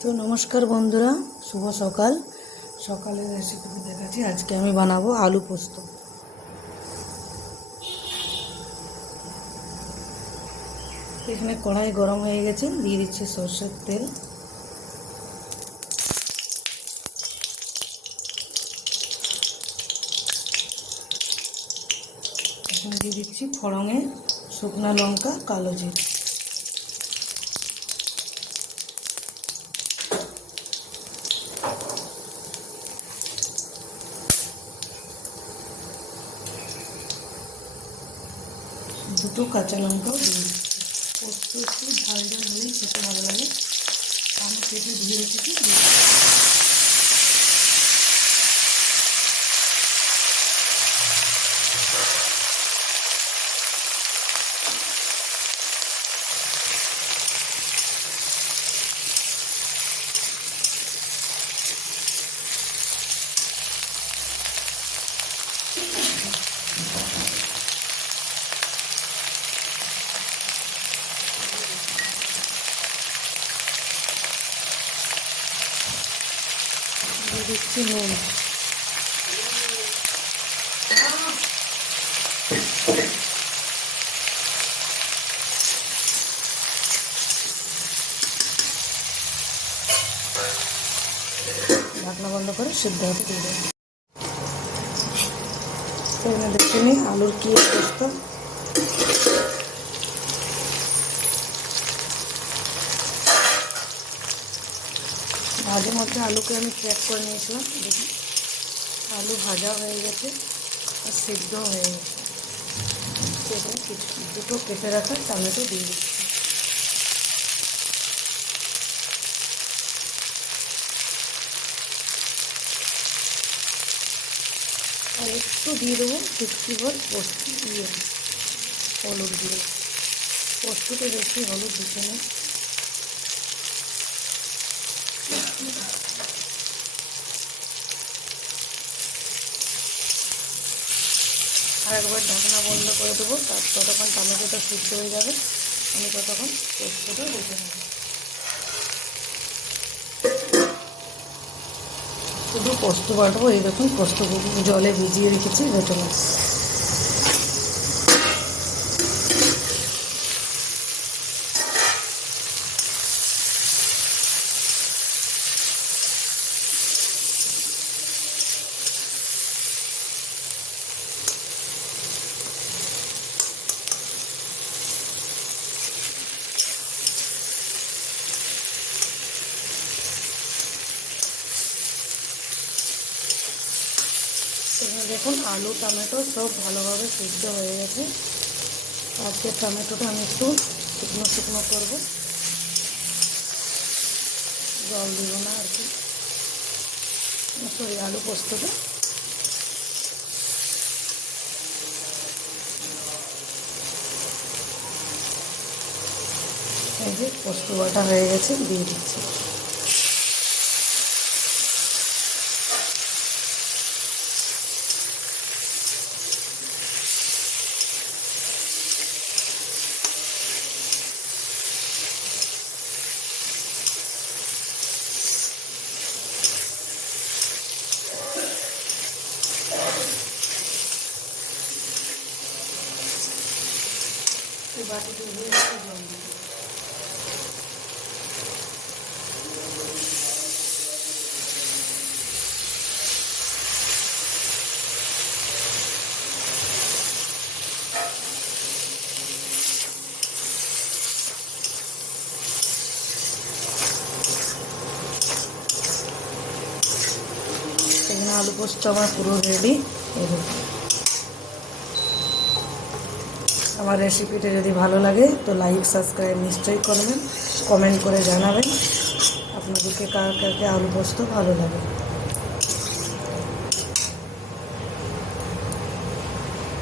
তো নমস্কার বন্ধুরা, শুভ সকাল। সকালের রেসিপি দেখাচ্ছি, আজকে আমি বানাবো আলু পোস্ত। এখানে কড়াই গরম হয়ে গেছে, দিয়ে দিচ্ছি সর্ষের তেল। দিয়ে দিচ্ছি ফড়ঙে শুকনো লঙ্কা, কালো জিরে। দুটো কাঁচা লঙ্কাও দিয়ে পোস্ত একটু ঝাল ঝাল হলেই খেতে ভালো লাগে। আমি কেটে ধুয়ে রেখেছি দিচ্ছি। নুন ঢাকনা বন্ধ করে সিদ্ধ হতে দিয়ে দেবো দেখে নিই আলুর কী অবস্থা মাঝে মধ্যে আলুকে আমি চেক করে নিয়েছিলাম, দেখুন। আলু ভাজা হয়ে গেছে আর সিদ্ধ হয়ে গেছে। এখানে দুটো কেটে রাখা টমেটো দিয়ে দিচ্ছি। আর একটু দিয়ে দেবো ফিফটি ভর পোস্ত দিয়ে। হলুদ দিয়ে। পোস্ততে বেশি হলুদ দিতে না আর একবার ঢাকনা বন্ধ করে দেবো, তার ততক্ষণ টমেটোটা সুস্থ হয়ে যাবে। আমি ততক্ষণ পোস্তটা রেখে নেব। শুধু কষ্ট বাটবো, এই দেখুন পোস্ত জলে ভিজিয়ে রেখেছি নেব দেখুন, আলু, টমেটো সব ভালোভাবে সিদ্ধ হয়ে গেছে। আজকে টমেটোটা আমি একটু শুকনো শুকনো করব। জল দিব না আর কি। সরি আলু পোস্তটা। এই যে পোস্ত বাটা হয়ে গেছে, দিয়ে দিচ্ছি। দিতে আলু পোস্ত আমার পুরো রেডি আমার রেসিপিটা যদি ভালো লাগে, তো লাইক সাবস্ক্রাইব নিশ্চয়ই করবেন। কমেন্ট করে জানাবেন আপনাদেরকে কার কাকে আলু পোস্ত ভালো লাগে।